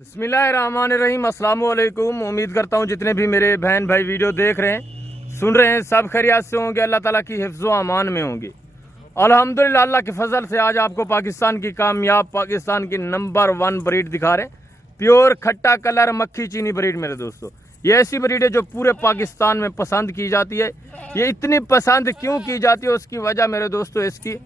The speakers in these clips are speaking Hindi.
बिस्मिल्लाहिर्रहमानिर्रहीम, अस्सलाम वालेकुम। उम्मीद करता हूँ जितने भी मेरे बहन भाई वीडियो देख रहे हैं, सुन रहे हैं, सब खैरियत से होंगे, अल्लाह ताला की हिफ्ज़ो अमान में होंगे। अल्हम्दुलिल्लाह, अल्लाह के फजल से आज आपको पाकिस्तान की कामयाब, पाकिस्तान की नंबर 1 ब्रीड दिखा रहे हैं। प्योर खट्टा कलर मक्खी चीनी ब्रीड मेरे दोस्तों। ये ऐसी ब्रीड है जो पूरे पाकिस्तान में पसंद की जाती है। ये इतनी पसंद क्यों की जाती है, उसकी वजह मेरे दोस्तों इसकी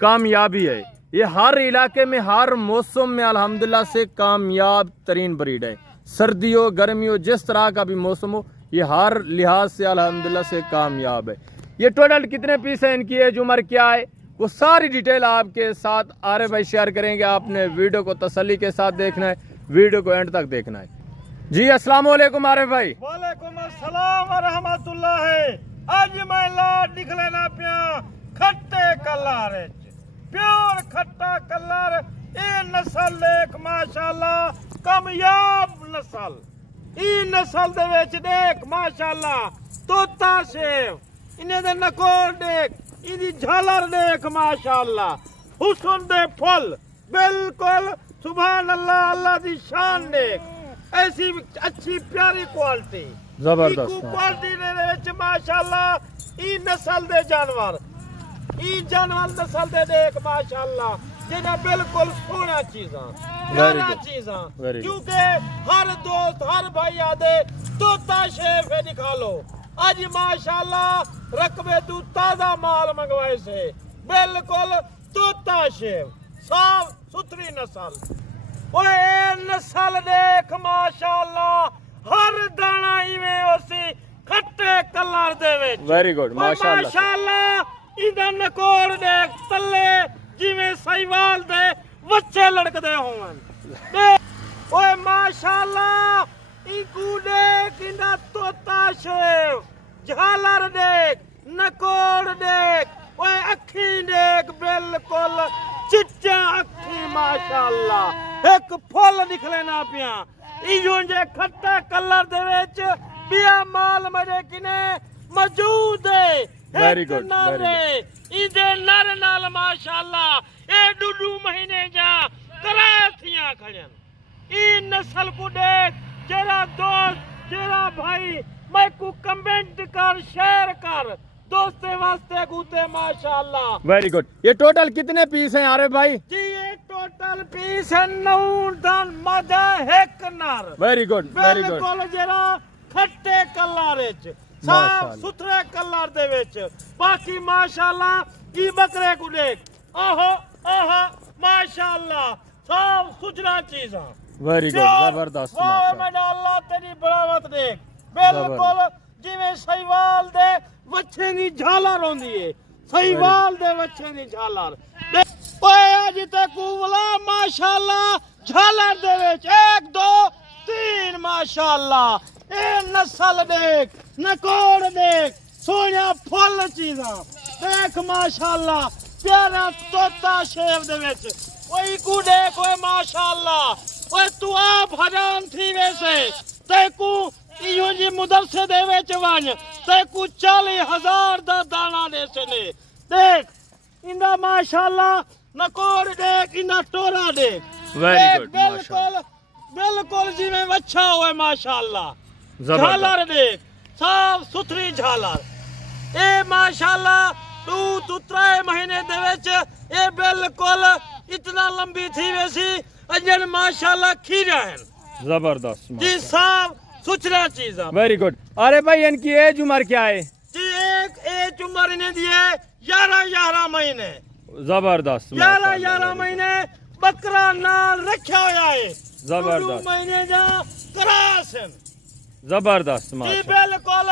कामयाबी है। ये हर इलाके में, हर मौसम में अल्हम्दुलिल्लाह से कामयाब तरीन ब्रीड है। सर्दी हो, गर्मी हो, जिस तरह का भी मौसम हो, ये हर लिहाज से अल्हम्दुलिल्लाह से कामयाब है। ये टोटल कितने पीस है, इनकी एज उम्र क्या है, वो सारी डिटेल आपके साथ आरे भाई शेयर करेंगे। आपने वीडियो को तसल्ली के साथ देखना है, वीडियो को एंड तक देखना है। जी अस्सलाम वालेकुम आरिफ भाई। वालेकुम अस्सलाम व रहमतुल्लाह। आज मैं ला निकलेना पिया खट्टे कलर प्योर खट्टा कलर। ये नस्ल एक माशाल्लाह कामयाब नस्ल। ई नस्ल दे विच देख माशाल्लाह तोता शेव, इन्हें दे नकोर देख, इदी झालर देख माशाल्लाह, हुस्न दे फुल बिल्कुल सुभान अल्लाह, अल्लाह दी शान देख। ऐसी अच्छी प्यारी क्वालिटी, जबरदस्त क्वालिटी दे विच माशाल्लाह ई नस्ल दे जानवर, ई जानवर नस्ल दे देख माशाल्लाह, जिन्हें बिल्कुल सोना चीज़ां, प्यारा चीज़ां, क्योंकि हर दोस्त हर भाई आदे तोता शेफ है दिखा लो। आज माशाल्लाह रकबे तू ताजा माल मंगवाए से, बिल्कुल तोता शेफ, साफ सुथरी नस्ल। ओए नस्ल देख माशाल्लाह, हर दाना इवें उसी खट्टे कलर दे विच। वेरी गुड माशाल्लाह। इधर नकोर देख तले जिवें सहीवाल दे बच्चे लड़कदे होवन। ओए माशाल्लाह, इकू देख, इंदा तोता शेव, झालर देख, नकोर देख, ओए अखी देख, बिल्कुल चिट्टा अखी माशाल्लाह, एक फुल निकले ना पिया। इयो जे खट्टा कलर दे विच पिया माल मजे किने मौजूद है। वेरी गुड, इदे नर नाल माशाल्लाह ए डूडू महीने जा कराथियां खड़न। ई नस्ल को देख, तेरा दोस्त तेरा भाई मैं को कमेंट कर, शेयर कर, दोस्ते वास्ते गुते माशाल्लाह। Very good. ये टोटल कितने पीस हैं आरिफ भाई? जी ये टोटल पीस है 9 दन मदा एक नर। Very good, very good. बिल्कुल जरा खट्टे कलर विच, साफ सुथरे कलर दे विच। बाकी माशाल्लाह ई बकरे को देख, ओहो ओहो माशाल्लाह, साफ सुथरा चीज़ां। वेरी गुड, जबरदस्त माशाल्लाह। अल्लाह तेरी बरावत देख, बिल्कुल जिवें सहीवाल दे बच्चे दी झालर होंदी है, सहीवाल दे बच्चे दी झालर। ओए अज तक उवला माशाल्लाह झालर दे विच 1 2 3 माशाल्लाह। ए नस्ल देख, नकोड़ देख, सोनिया फुल चीज़ां देख माशाल्लाह, प्यारा तोता शेव दे विच। ओए को देख, ओए माशाल्लाह, ओए तू आप हजान थी वैसे तेकू इयो जी मुदरसे दे विच वन, तेकू 40,000 दा दाना दे सने। देख इंदा माशाल्लाह नकोड़ देख, इंदा टोरा देख, बिल्कुल बिल्कुल जिवें वच्छा होए माशाल्लाह। झालर देख, साफ सुथरी झालर। ए माशाल्लाह 2 3 महीने दे विच ए बिल्कुल इतना लंबी थी वैसी अजन माशाल्लाह खीरा है। जबरदस्त जी, साफ सुथरा चीज़। Very good. अरे भाई इनकी एज उम्र क्या है? जी एक एज उम्र इन्हें दी है 11 महीने। जबरदस्त 11 महीने बकरा नाल रखा होया है। जबरदस्त 2 महीने जा करासन। जबरदस्त जी बिल्कुल।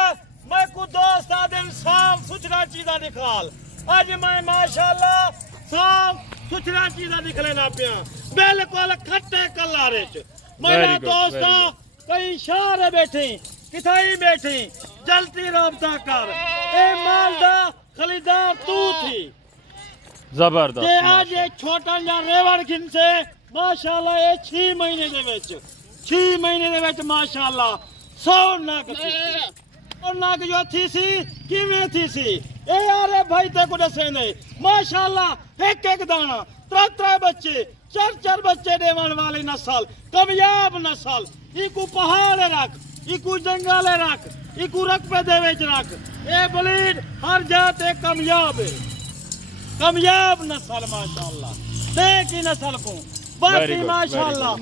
मैं को दोस्त आदम साफ सुथरा चीज़ा निकाल। आज मैं माशाल्लाह साफ सुथरा चीज़ा निकले ना पिया, बिल्कुल खट्टे कलर विच। मेरा दोस्तों कई शहर बैठे, किथाई बैठी, जल्दी रब्ता कर। ए मालदा खरीदार तू थी। जबरदस्त। ये आज एक छोटा जा रेवड़ खिन से माशाल्लाह ये 6 महीने दे विच, 6 महीने दे विच माशाल्लाह 100 नाक थी। और नाक जो थी सी किवें थी सी ए यारे भाई ते को दसे नहीं माशाल्लाह, एक दाना 3 बच्चे चार बच्चे देवन वाली नस्ल, कामयाब नस्ल। इकू पहाड़ रख, इकू जंगल रख, इकू रकबे दे विच रख। ए ब्रीड हर जात एक कामयाब है, कामयाब नस्ल माशाअल्लाह। देख ही नस्ल को बाकी माशाअल्लाह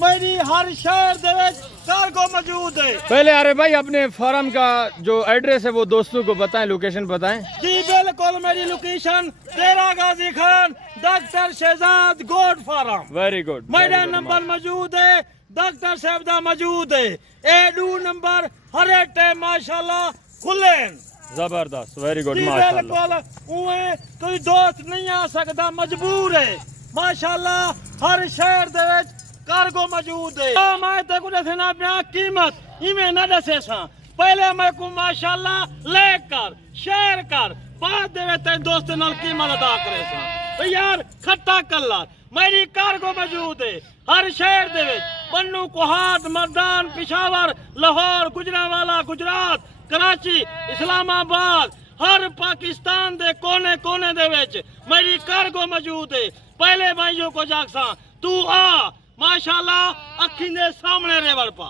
मेरी हर शहर दे विच कार्गो मौजूद है। पहले अरे भाई अपने फार्म का जो एड्रेस है वो दोस्तों को बताएं, लोकेशन बताएं। जी बिल्कुल, मेरी लोकेशन डेरा गाजी खान डॉक्टर शहजाद गोड फार्म। Very good. मेरा नंबर मौजूद है, डॉक्टर साहब दा मौजूद है। एडू नंबर हर एक टाइम माशाल्लाह खुले। जबरदस्त, वेरी गुड जी माशाल्लाह। बिल्कुल, उए कोई दोस्त नहीं आ सकता, मजबूर है माशाल्लाह। हर शहर दे विच कार्गो मौजूद है। मैं ते को दसना पिया कीमत इवें ना दसे सा, पहले मैं को माशाल्लाह लेकर शेयर कर, बाद दे ते दोस्त नाल कीमत अदा करे सा। तो यार खट्टा कलर मेरी कार्गो मौजूद है हर शहर दे विच। बन्नू कोहाट, मर्दान, पिशावर, लाहौर, गुजरांवाला, गुजरात, कराची, इस्लामाबाद, हर पाकिस्तान दे कोने कोने दे विच मेरी कार्गो मौजूद है। पहले भाइयों को जागसा तू आ माशाल्लाह अखी दे सामने रेवड़ पा।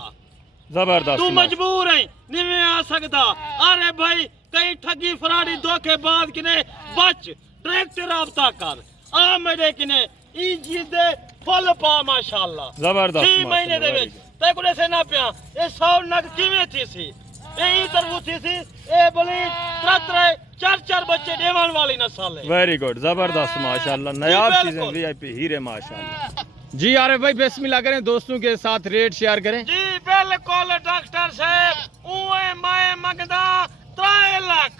जबरदस्त। तू मजबूर है नहीं आ सकता। अरे भाई कई ठगी फराडी धोखेबाज किने बच, डायरेक्ट राब्ता कर। आ मेरे किने ई चीज दे फल पा माशाल्लाह। जबरदस्त। 6 महीने दे विच ते को से ना पिया ए 100 नग किवें थी सी, ए तरह थी सी। ए बोली त्रै चार बच्चे देवन वाली नस्ल है। वेरी गुड, जबरदस्त माशाल्लाह। नायाब चीजें, वीआईपी हीरे माशाल्लाह। जी अरे भाई बिस्मिल्लाह करें, दोस्तों के साथ रेट शेयर करें। जी बिल्कुल डॉक्टर साहब, उए मैं मंगदा 3 लाख,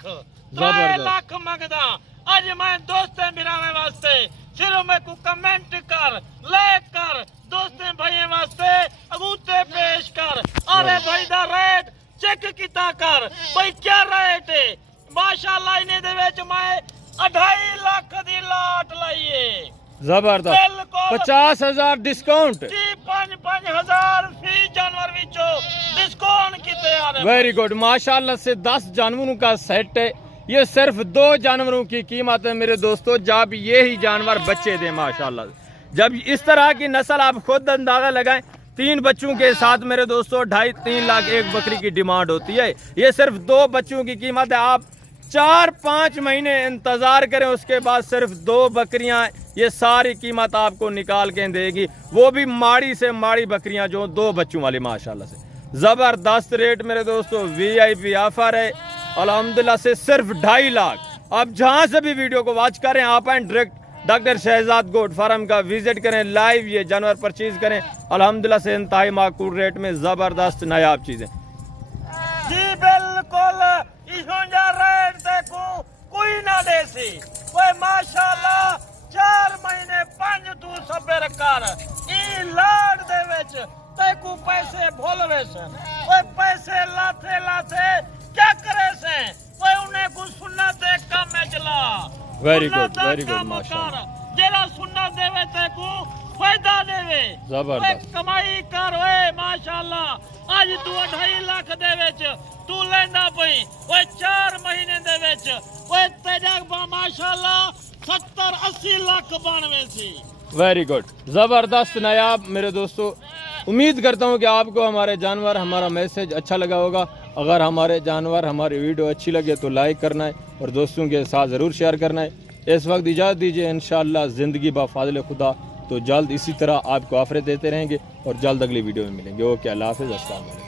3 लाख मंगदा। अज मैं दोस्तें बिराने वास्ते सिर्फ मैं को कमेंट कर लेकर दोस्तें भाई वास्ते अगूते पेश कर। अरे भाई दा रेट चेक किता कर भाई क्या रेट है माशाल्लाह। इन्हें दे विच मैं 2.5 लाख दी लाट लाइए। जबरदस्त। 50,000 डिस्काउंट। जी 5,000 फी जानवर विचो डिस्काउंट किते आ रहे। वेरी गुड माशाल्लाह से 10 जानवरों का सेट है। ये सिर्फ 2 जानवरों की कीमत है मेरे दोस्तों, जब ये ही जानवर बच्चे दे माशाल्लाह। जब इस तरह की नस्ल आप खुद अंदाजा लगाएं, 3 बच्चों के साथ मेरे दोस्तों 2.5-3 लाख एक बकरी की डिमांड होती है। ये सिर्फ 2 बच्चों की कीमत है। आप 4-5 महीने इंतजार करें, उसके बाद सिर्फ 2 बकरियां ये सारी कीमत आपको निकाल के देगी, वो भी माड़ी से माड़ी बकरियां जो 2 बच्चों वाली माशाल्लाह से। जबरदस्त रेट मेरे दोस्तों, वीआईपी ऑफर है अल्हम्दुलिल्लाह से सिर्फ 2.5 लाख। आप जहां से भी वीडियो को वॉच करें, आप direct doctor Shahzad goat farm का विजिट करें, लाइव ये जानवर परचेज करें अल्हम्दुलिल्लाह से इंतहाई माकूल रेट में जबरदस्त नायाब चीजें। जी बिल्कुल, इसों रेट देखो कोई ना देसी वो माशाल्लाह। 4 महीने 5 तू सबर कर ई लाड दे विच तेकू पैसे भोलवे से वो पैसे लाते लाते क्या करे से वो उन्हें को सुन्नत दे काम में चला। वेरी गुड माशाल्लाह। जेरा सुन्नत देवे तेकू फायदा देवे, जबरदस्त कमाई कर ओए माशाल्लाह। आज तू 2.5 लाख दे विच तू लेंदा पई ओए 4 महीने दे विच ओए तेजा माशाल्लाह 70-80 लाख बनवे सी। वेरी गुड, जबरदस्त नायाब मेरे दोस्तों। उम्मीद करता हूं कि आपको हमारे जानवर, हमारा मैसेज अच्छा लगा होगा। अगर हमारे जानवर, हमारी वीडियो अच्छी लगे तो लाइक करना है और दोस्तों के साथ ज़रूर शेयर करना है। इस वक्त इजाज़त दीजिए, इंशाअल्लाह ज़िंदगी बफ़ाज़िल खुदा तो जल्द इसी तरह आपको ऑफरें देते रहेंगे और जल्द अगली वीडियो में मिलेंगे। ओके, अल्लाह हाफ़िज़, अस्सलाम वालेकुम।